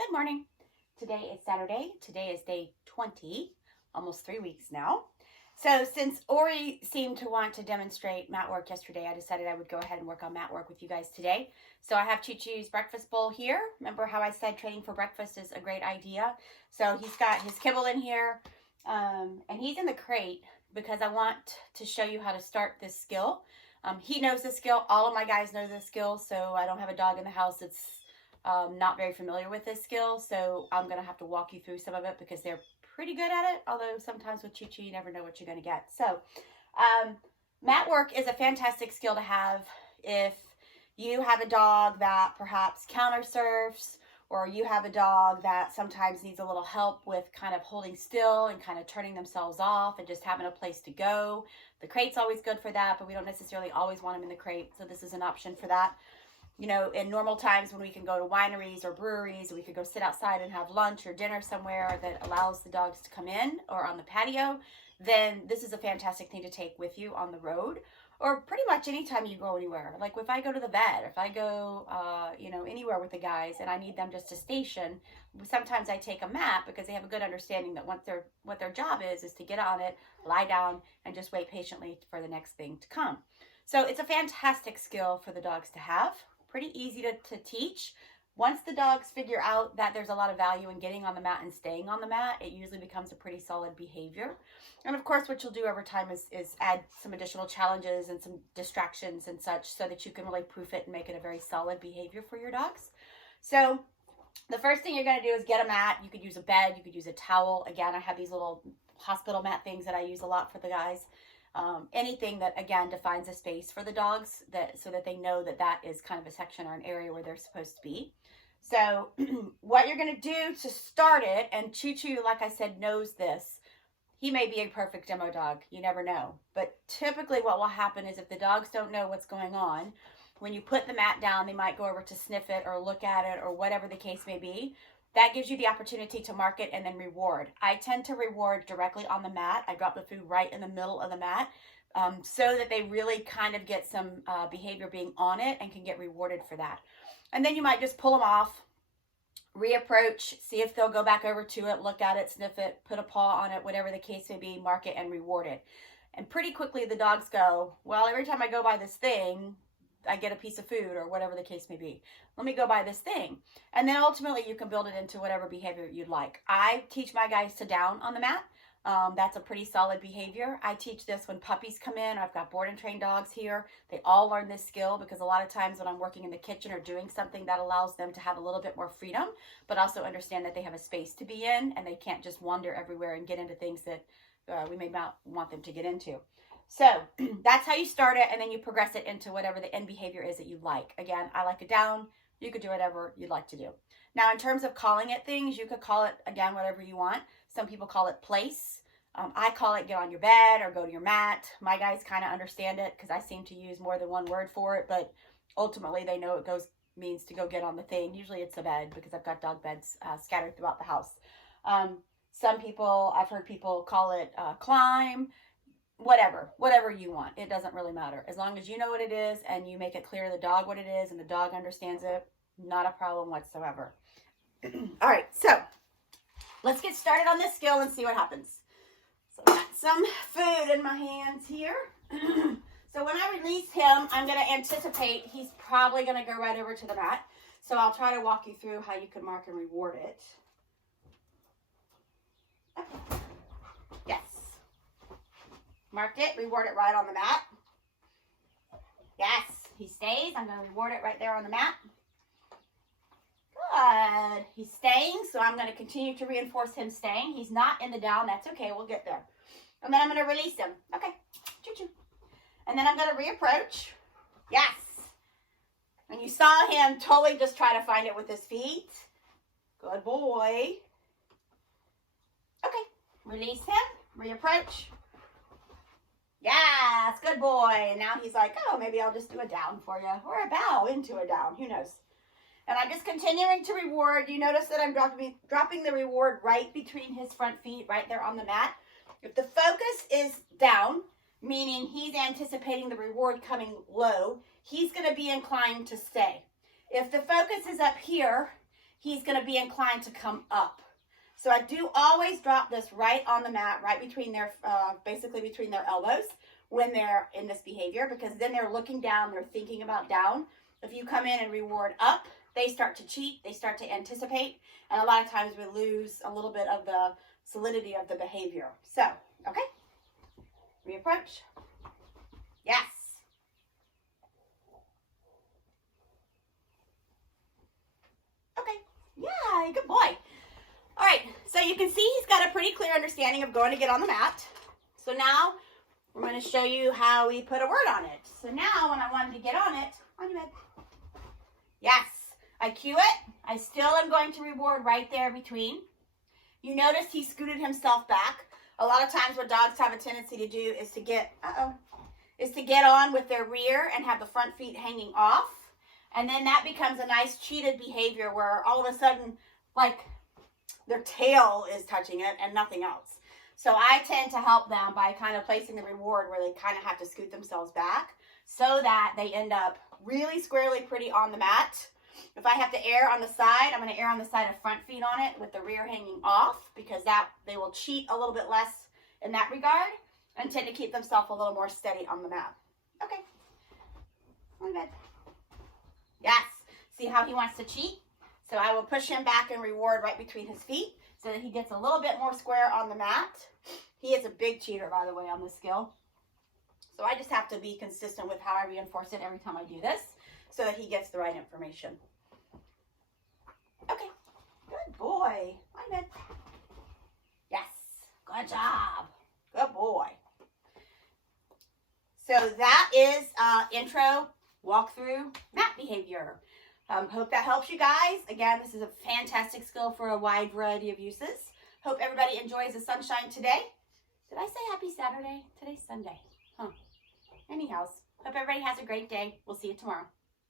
Good morning. Today is Saturday. Today is day 20, almost 3 weeks now. So since Ori seemed to want to demonstrate mat work yesterday, I decided I would go ahead and work on mat work with you guys today. So I have Choo Choo's breakfast bowl here. Remember how I said training for breakfast is a great idea? So he's got his kibble in here, and he's in the crate because I want to show you how to start this skill. He knows this skill. All of my guys know this skill, so I don't have a dog in the house that's not very familiar with this skill, so I'm going to have to walk you through some of it because they're pretty good at it, although sometimes with Choo Choo you never know what you're going to get. So mat work is a fantastic skill to have if you have a dog that perhaps counter surfs, or you have a dog that sometimes needs a little help with kind of holding still and kind of turning themselves off and just having a place to go. The crate's always good for that, but we don't necessarily always want them in the crate, so this is an option for that. You know, in normal times when we can go to wineries or breweries, we could go sit outside and have lunch or dinner somewhere that allows the dogs to come in or on the patio, then this is a fantastic thing to take with you on the road, or pretty much anytime you go anywhere. Like if I go to the vet, if I go, anywhere with the guys and I need them just to station, sometimes I take a mat because they have a good understanding that what their job is to get on it, lie down, and just wait patiently for the next thing to come. So it's a fantastic skill for the dogs to have. Pretty easy to teach. Once the dogs figure out that there's a lot of value in getting on the mat and staying on the mat, it usually becomes a pretty solid behavior. And of course, what you'll do over time is add some additional challenges and some distractions and such so that you can really proof it and make it a very solid behavior for your dogs. So the first thing you're going to do is get a mat. You could use a bed, you could use a towel. Again, I have these little hospital mat things that I use a lot for the guys. Anything that, again, defines a space for the dogs so that they know that is kind of a section or an area where they're supposed to be. So what you're going to do to start it, and Choo Choo, like I said, knows this. He may be a perfect demo dog. You never know. But typically what will happen is if the dogs don't know what's going on, when you put the mat down, they might go over to sniff it or look at it or whatever the case may be. That gives you the opportunity to mark it and then reward. I tend to reward directly on the mat. I drop the food right in the middle of the mat so that they really kind of get some behavior being on it and can get rewarded for that. And then you might just pull them off, reapproach, see if they'll go back over to it, look at it, sniff it, put a paw on it, whatever the case may be, mark it and reward it. And pretty quickly the dogs go, well, every time I go by this thing, I get a piece of food or whatever the case may be. Let me go buy this thing. And then ultimately you can build it into whatever behavior you'd like. I teach my guys to down on the mat. That's a pretty solid behavior. I teach this when puppies come in. I've got board and trained dogs here. They all learn this skill because a lot of times when I'm working in the kitchen or doing something, that allows them to have a little bit more freedom, but also understand that they have a space to be in and they can't just wander everywhere and get into things that we may not want them to get into. So that's how you start it, and then you progress it into whatever the end behavior is that you like. Again, I like it down. You could do whatever you'd like to do. Now, in terms of calling it things, you could call it, again, whatever you want. Some people call it place. I call it get on your bed or go to your mat. My guys kind of understand it because I seem to use more than one word for it, but ultimately they know it means to go get on the thing. Usually it's a bed because I've got dog beds scattered throughout the house. Some people, I've heard people call it climb. Whatever you want. It doesn't really matter. As long as you know what it is and you make it clear to the dog what it is and the dog understands it, not a problem whatsoever. All right, so let's get started on this skill and see what happens. So I got some food in my hands here. So when I release him, I'm going to anticipate he's probably going to go right over to the mat. So I'll try to walk you through how you can mark and reward it. Okay. Yes. Marked it, reward it right on the mat. Yes, he stays. I'm going to reward it right there on the mat. Good. He's staying, so I'm going to continue to reinforce him staying. He's not in the down. That's okay. We'll get there. And then I'm going to release him. Okay. Choo-choo. And then I'm going to reapproach. Yes. And you saw him totally just try to find it with his feet. Good boy. Okay. Release him. Reapproach. Yes, good boy. And now he's like, oh, maybe I'll just do a down for you. Or a bow into a down. Who knows? And I'm just continuing to reward. You notice that I'm dropping the reward right between his front feet, right there on the mat. If the focus is down, meaning he's anticipating the reward coming low, he's going to be inclined to stay. If the focus is up here, he's going to be inclined to come up. So I do always drop this right on the mat, right between their, basically between their elbows when they're in this behavior, because then they're looking down, they're thinking about down. If you come in and reward up, they start to cheat, they start to anticipate, and a lot of times we lose a little bit of the solidity of the behavior. So, okay, reapproach. Yes. Okay, yeah, good boy. All right, so you can see he's got a pretty clear understanding of going to get on the mat. So now we're going to show you how we put a word on it. So now when I wanted to get on it, on your bed. Yes, I cue it. I still am going to reward right there between. You notice he scooted himself back. A lot of times what dogs have a tendency to do is to get, is to get on with their rear and have the front feet hanging off. And then that becomes a nice cheated behavior where all of a sudden, like, their tail is touching it and nothing else. So I tend to help them by kind of placing the reward where they kind of have to scoot themselves back so that they end up really squarely pretty on the mat. If I have to err on the side, I'm going to err on the side of front feet on it with the rear hanging off, because that they will cheat a little bit less in that regard and tend to keep themselves a little more steady on the mat. Okay. On bed. Yes. See how he wants to cheat? So I will push him back and reward right between his feet so that he gets a little bit more square on the mat. He is a big cheater, by the way, on this skill. So I just have to be consistent with how I reinforce it every time I do this so that he gets the right information. Okay, good boy. I'm in. Yes, good job. Good boy. So that is intro, walkthrough, mat behavior. Hope that helps you guys. Again, this is a fantastic skill for a wide variety of uses. Hope everybody enjoys the sunshine today. Did I say happy Saturday? Today's Sunday. Huh. Anyhow, hope everybody has a great day. We'll see you tomorrow.